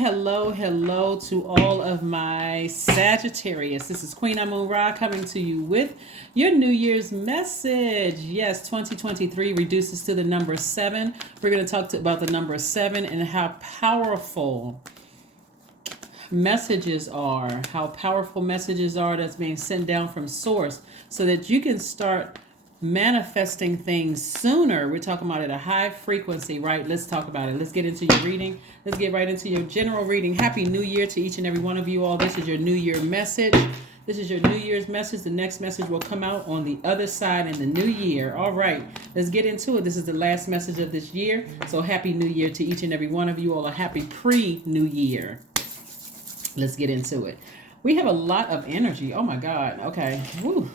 hello to all of my Sagittarius. This is Queen Amun Ra coming to you with your New Year's message. Yes, 2023 reduces to the number 7. We're going to talk about the number 7 and how powerful messages are that's being sent down from source so that you can start manifesting things sooner. We're talking about at a high frequency, right? Let's talk about it. Let's get into your reading. Let's get right into your general reading. Happy New Year to each and every one of you all. This is your New Year message. This is your New Year's message. The next message will come out on the other side in the new year. All right, let's get into it. This is the last message of this year. So happy New Year to each and every one of you all. A happy pre-New Year. Let's get into it. We have a lot of energy. Oh my God. Okay. Woo.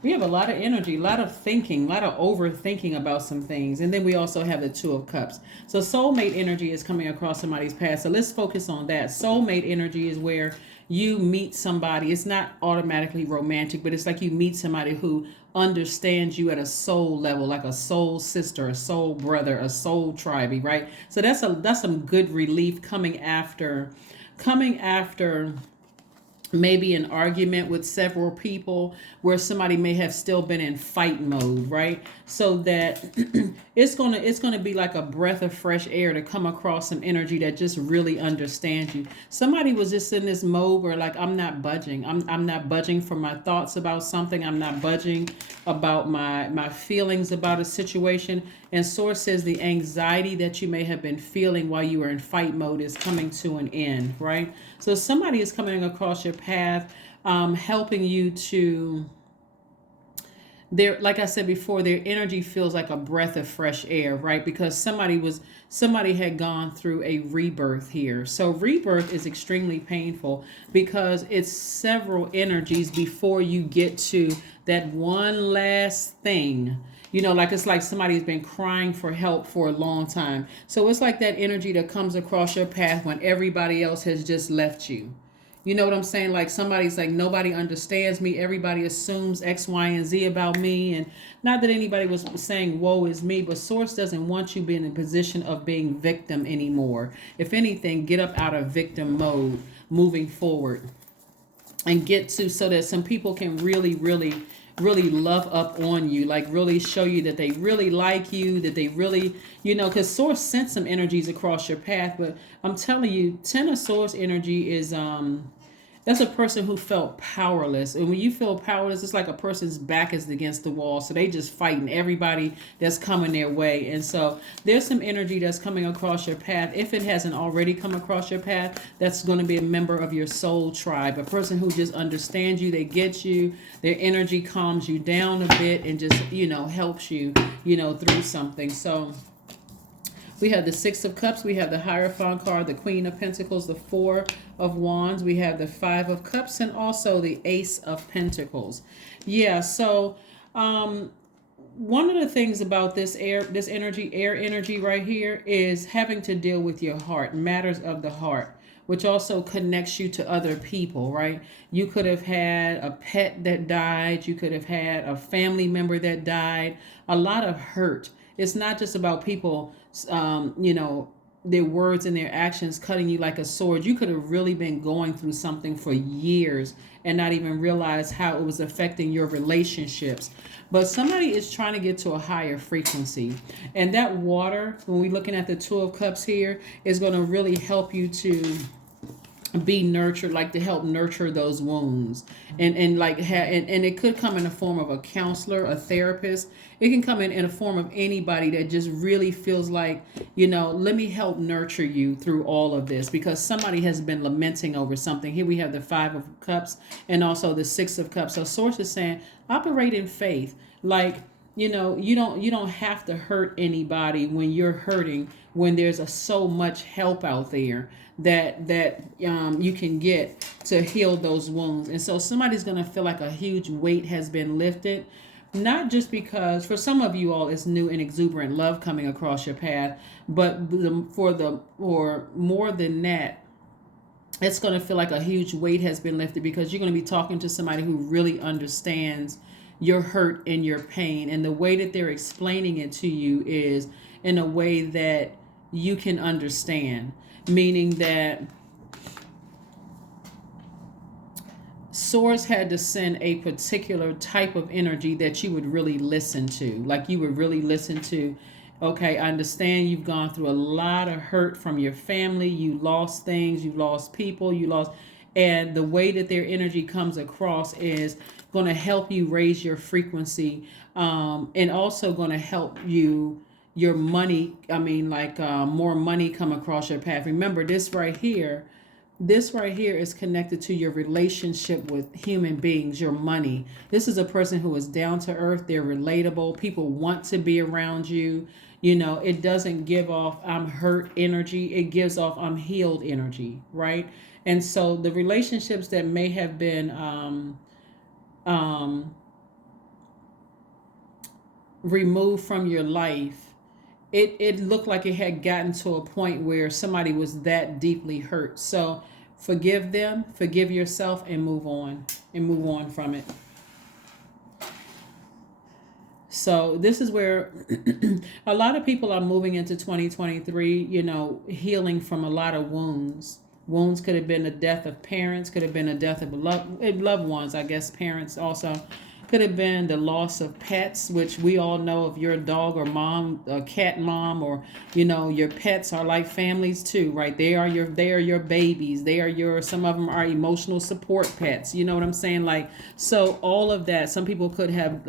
We have a lot of energy, a lot of thinking, a lot of overthinking about some things. And then we also have the Two of Cups. So soulmate energy is coming across somebody's path. So let's focus on that. Soulmate energy is where you meet somebody. It's not automatically romantic, but it's like you meet somebody who understands you at a soul level, like a soul sister, a soul brother, a soul tribe, right? So that's some good relief coming after maybe an argument with several people where somebody may have still been in fight mode, right? So that it's gonna be like a breath of fresh air to come across some energy that just really understands you. Somebody was just in this mode where like, I'm not budging. I'm not budging from my thoughts about something. I'm not budging about my feelings about a situation. And Source says the anxiety that you may have been feeling while you were in fight mode is coming to an end, right? So somebody is coming across your path, helping you to, like I said before, their energy feels like a breath of fresh air, right? Because somebody had gone through a rebirth here. So rebirth is extremely painful because it's several energies before you get to that one last thing. You know, like it's like somebody's been crying for help for a long time. So it's like that energy that comes across your path when everybody else has just left you. You know what I'm saying? Like somebody's like, nobody understands me. Everybody assumes X, Y, and Z about me. And not that anybody was saying, woe is me, but Source doesn't want you being in a position of being victim anymore. If anything, get up out of victim mode moving forward and get to so that some people can really love up on you, like really show you that they really like you, that they really, because Source sent some energies across your path. But I'm telling you, 10 of Source energy is that's a person who felt powerless. And when you feel powerless, it's like a person's back is against the wall, so they just fighting everybody that's coming their way. And so there's some energy that's coming across your path. If it hasn't already come across your path, that's going to be a member of your soul tribe, a person who just understands you, they get you, their energy calms you down a bit and just helps you through something. So we have the Six of Cups, we have the Hierophant card, the Queen of Pentacles, the Four of Wands, we have the Five of Cups, and also the Ace of Pentacles. Yeah, so one of the things about this air energy right here is having to deal with your heart, matters of the heart, which also connects you to other people, right? You could have had a pet that died, you could have had a family member that died, a lot of hurt. It's not just about people, their words and their actions cutting you like a sword. You could have really been going through something for years and not even realize how it was affecting your relationships. But somebody is trying to get to a higher frequency. And that water, when we're looking at the Two of Cups here, is going to really help you to be nurtured, like to help nurture those wounds. And it could come in the form of a counselor, a therapist. It can come in a form of anybody that just really feels like, let me help nurture you through all of this, because somebody has been lamenting over something. Here we have the Five of Cups and also the Six of Cups. So Source is saying, operate in faith. Like, you don't have to hurt anybody when you're hurting, when there's so much help out there that you can get to heal those wounds. And so somebody's going to feel like a huge weight has been lifted, not just because for some of you all it's new and exuberant love coming across your path, but for more than that, it's going to feel like a huge weight has been lifted, because you're going to be talking to somebody who really understands your hurt and your pain. And the way that they're explaining it to you is in a way that you can understand. meaning that Source had to send a particular type of energy that you would really listen to. Like you would really listen to, okay, I understand you've gone through a lot of hurt from your family. You lost things, you lost people, you lost. And the way that their energy comes across is going to help you raise your frequency, and also going to help you, your money. I mean, like more money come across your path. Remember, this right here is connected to your relationship with human beings, your money. This is a person who is down to earth. They're relatable. People want to be around you. You know, it doesn't give off I'm hurt energy. It gives off I'm healed energy, right? And so the relationships that may have been um, removed from your life, it looked like it had gotten to a point where somebody was that deeply hurt. So forgive them, forgive yourself, and move on from it. So this is where a lot of people are moving into 2023, you know, healing from a lot of wounds. Wounds could have been the death of parents, could have been the death of loved ones, I guess parents also. Could have been the loss of pets, which we all know if you're a dog or mom, a cat mom, or you know, your pets are like families too, right? They are your babies. They are your, some of them are emotional support pets. You know what I'm saying? Like, so all of that. Some people could have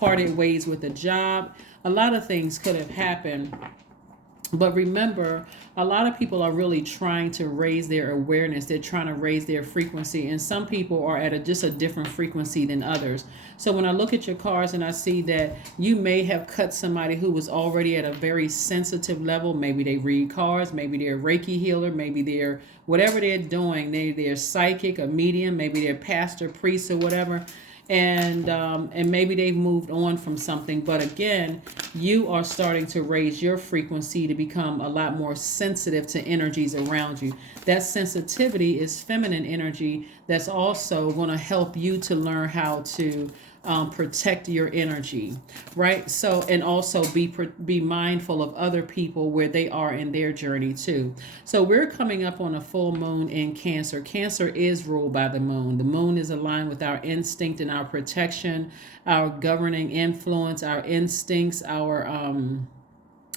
parted ways with a job. A lot of things could have happened. But remember, a lot of people are really trying to raise their awareness. They're trying to raise their frequency. And some people are at just a different frequency than others. So when I look at your cards and I see that you may have cut somebody who was already at a very sensitive level. Maybe they read cards. Maybe they're a Reiki healer. Maybe they're whatever they're doing. They're psychic, a medium. Maybe they're pastor, priest, or whatever. And maybe they've moved on from something, but again, you are starting to raise your frequency to become a lot more sensitive to energies around you. That sensitivity is feminine energy that's also going to help you to learn how to protect your energy, right? So, and also be mindful of other people where they are in their journey too. So we're coming up on a full moon in Cancer. Cancer is ruled by the moon. The moon is aligned with our instinct and our protection, our governing influence, our instincts, our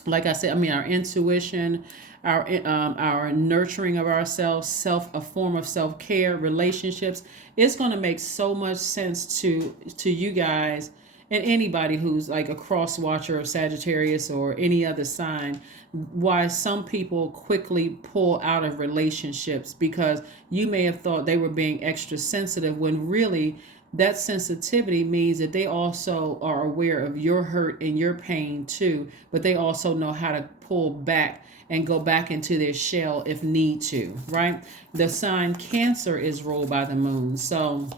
like I said, I mean, our intuition, our nurturing of ourselves, a form of self-care, relationships. It's going to make so much sense to you guys and anybody who's like a cross watcher of Sagittarius or any other sign, why some people quickly pull out of relationships, because you may have thought they were being extra sensitive when really that sensitivity means that they also are aware of your hurt and your pain too, but they also know how to pull back and go back into their shell if need to, right? The sign Cancer is ruled by the moon. So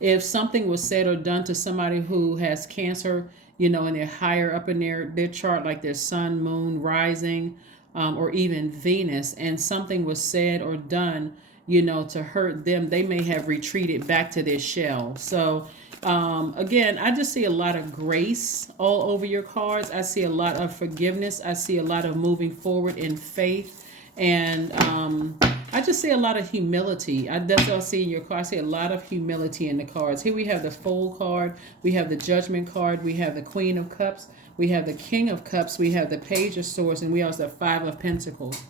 if something was said or done to somebody who has Cancer, you know, and they're higher up in their chart, like their sun, moon, rising, or even Venus, and something was said or done, you know, to hurt them, they may have retreated back to their shell. So again, I just see a lot of grace all over your cards. I see a lot of forgiveness. I see a lot of moving forward in faith. And I just see a lot of humility. That's what I see in your card. I see a lot of humility in the cards. Here we have the Fool card. We have the Judgment card. We have the Queen of Cups. We have the King of Cups. We have the Page of Swords. And we also have Five of Pentacles.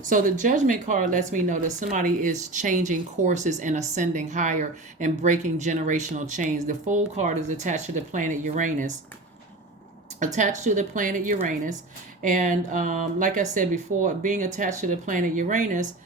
So the Judgment card lets me know that somebody is changing courses and ascending higher and breaking generational chains. The Fool card is attached to the planet Uranus. And like I said before, being attached to the planet Uranus,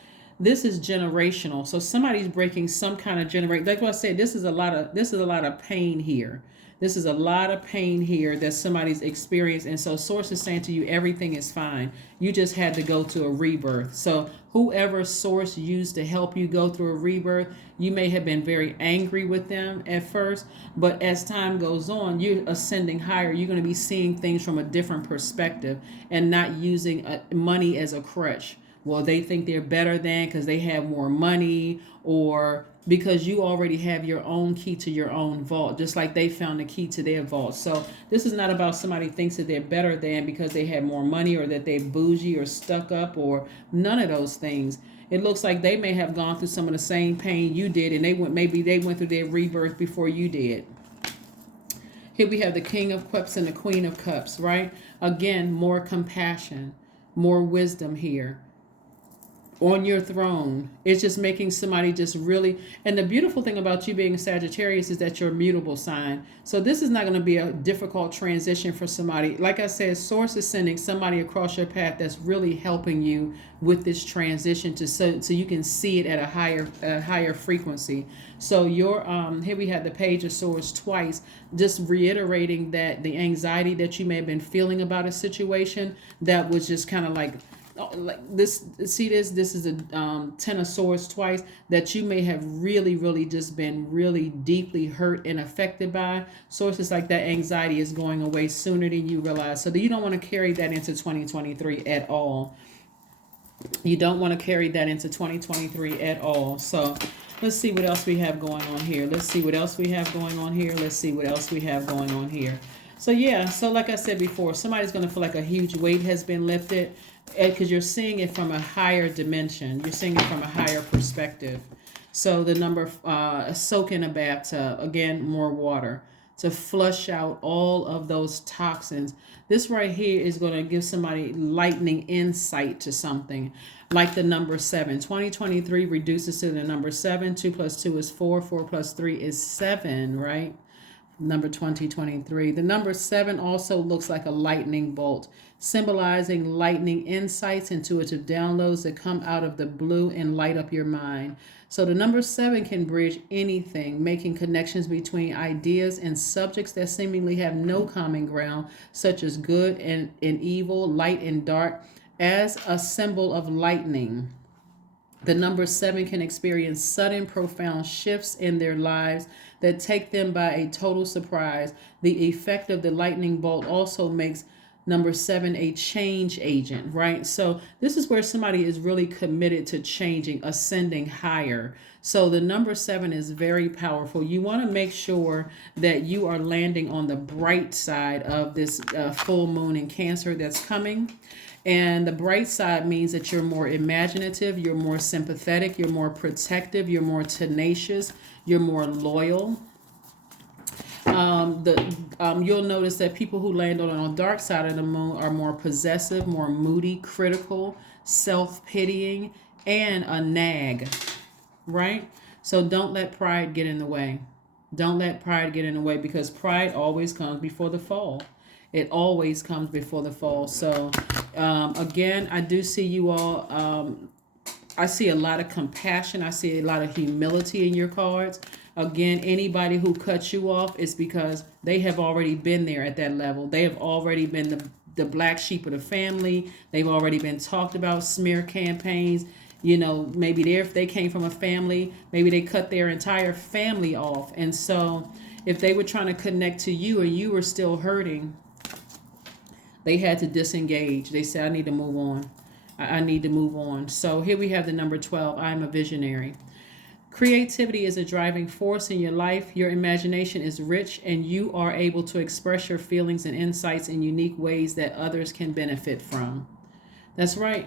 this is generational. So somebody's breaking some kind of generation. Like what I said, this is a lot of pain here. This is a lot of pain here that somebody's experienced. And so Source is saying to you, everything is fine. You just had to go to a rebirth. So whoever Source used to help you go through a rebirth, you may have been very angry with them at first. But as time goes on, you're ascending higher. You're going to be seeing things from a different perspective and not using money as a crutch. Well, they think they're better than because they have more money, or because you already have your own key to your own vault, just like they found the key to their vault. So this is not about somebody thinks that they're better than because they have more money, or that they bougie or stuck up, or none of those things. It looks like they may have gone through some of the same pain you did, and maybe they went through their rebirth before you did. Here we have the King of Cups and the Queen of Cups, right? Again, more compassion, more wisdom here on your throne. It's just making somebody just really, and the beautiful thing about you being a Sagittarius is that you're a mutable sign. So this is not going to be a difficult transition for somebody. Like I said, Source is sending somebody across your path that's really helping you with this transition so you can see it at a higher frequency. So your here we have the Page of Swords twice, just reiterating that the anxiety that you may have been feeling about a situation that was just kind of like this. See this is a Ten of Swords twice, that you may have really just been really deeply hurt and affected by. Sources like that anxiety is going away sooner than you realize, so that you don't want to carry that into 2023 at all. You don't want to carry that into 2023 at all. So let's see what else we have going on here. Let's see what else we have going on here. Let's see what else we have going on here. So yeah, so like I said before, somebody's going to feel like a huge weight has been lifted, because you're seeing it from a higher dimension. You're seeing it from a higher perspective. So the number, soak in a bathtub, again, more water to flush out all of those toxins. This right here is going to give somebody lightning insight to something, like the number 7. 2023 reduces to the number 7. 2 plus 2 is 4. 4 plus 3 is 7, right? Number 2023. The number 7 also looks like a lightning bolt, symbolizing lightning insights, intuitive downloads that come out of the blue and light up your mind. So the number 7 can bridge anything, making connections between ideas and subjects that seemingly have no common ground, such as good and evil, light and dark, as a symbol of lightning. The number 7 can experience sudden, profound shifts in their lives that take them by a total surprise. The effect of the lightning bolt also makes number 7 a change agent, right? So this is where somebody is really committed to changing, ascending higher. So the number 7 is very powerful. You want to make sure that you are landing on the bright side of this full moon in Cancer that's coming. And the bright side means that you're more imaginative, you're more sympathetic, you're more protective, you're more tenacious, you're more loyal. You'll notice that people who land on the dark side of the moon are more possessive, more moody, critical, self-pitying, and a nag, right? So don't let pride get in the way. Don't let pride get in the way, because pride always comes before the fall. It always comes before the fall. So again, I do see you all. I see a lot of compassion. I see a lot of humility in your cards. Again, anybody who cuts you off is because they have already been there at that level. They have already been the black sheep of the family. They've already been talked about, smear campaigns. You know, maybe if they came from a family, maybe they cut their entire family off. And so if they were trying to connect to you and you were still hurting, they had to disengage. They said, I need to move on. I need to move on. So here we have the number 12. I'm a visionary. Creativity is a driving force in your life. Your imagination is rich, and you are able to express your feelings and insights in unique ways that others can benefit from. That's right.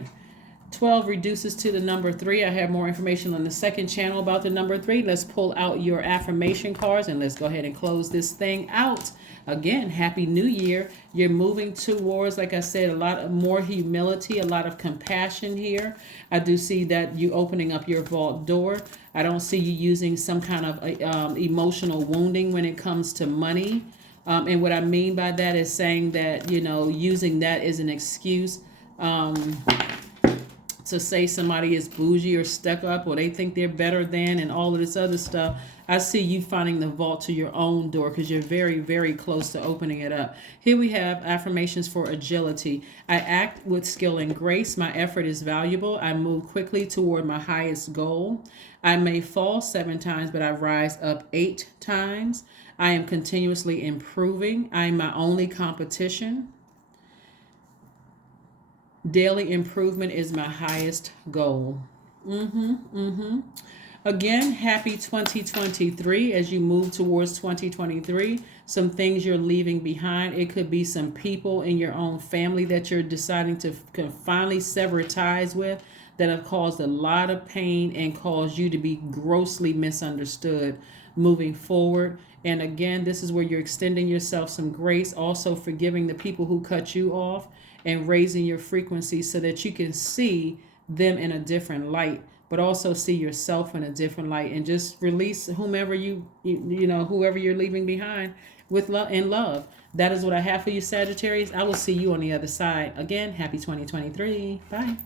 12 reduces to the number 3. I have more information on the second channel about the number 3. Let's pull out your affirmation cards and let's go ahead and close this thing out. Again, Happy New Year. You're moving towards, like I said, a lot more humility, a lot of compassion here. I do see that you opening up your vault door. I don't see you using some kind of emotional wounding when it comes to money. And what I mean by that is saying that, you know, using that as an excuse to say somebody is bougie or stuck up, or they think they're better than, and all of this other stuff. I see you finding the vault to your own door, because you're very, very close to opening it up. Here we have affirmations for agility. I act with skill and grace. My effort is valuable. I move quickly toward my highest goal. I may fall 7 times, but I rise up 8 times. I am continuously improving. I am my only competition. Daily improvement is my highest goal. Again, happy 2023 as you move towards 2023. Some things you're leaving behind. It could be some people in your own family that you're deciding to finally sever ties with that have caused a lot of pain and caused you to be grossly misunderstood moving forward. And again, this is where you're extending yourself some grace, also forgiving the people who cut you off and raising your frequency so that you can see them in a different light, but also see yourself in a different light, and just release whomever whoever you're leaving behind with love and love. That is what I have for you, Sagittarius. I will see you on the other side. Again, happy 2023. Bye.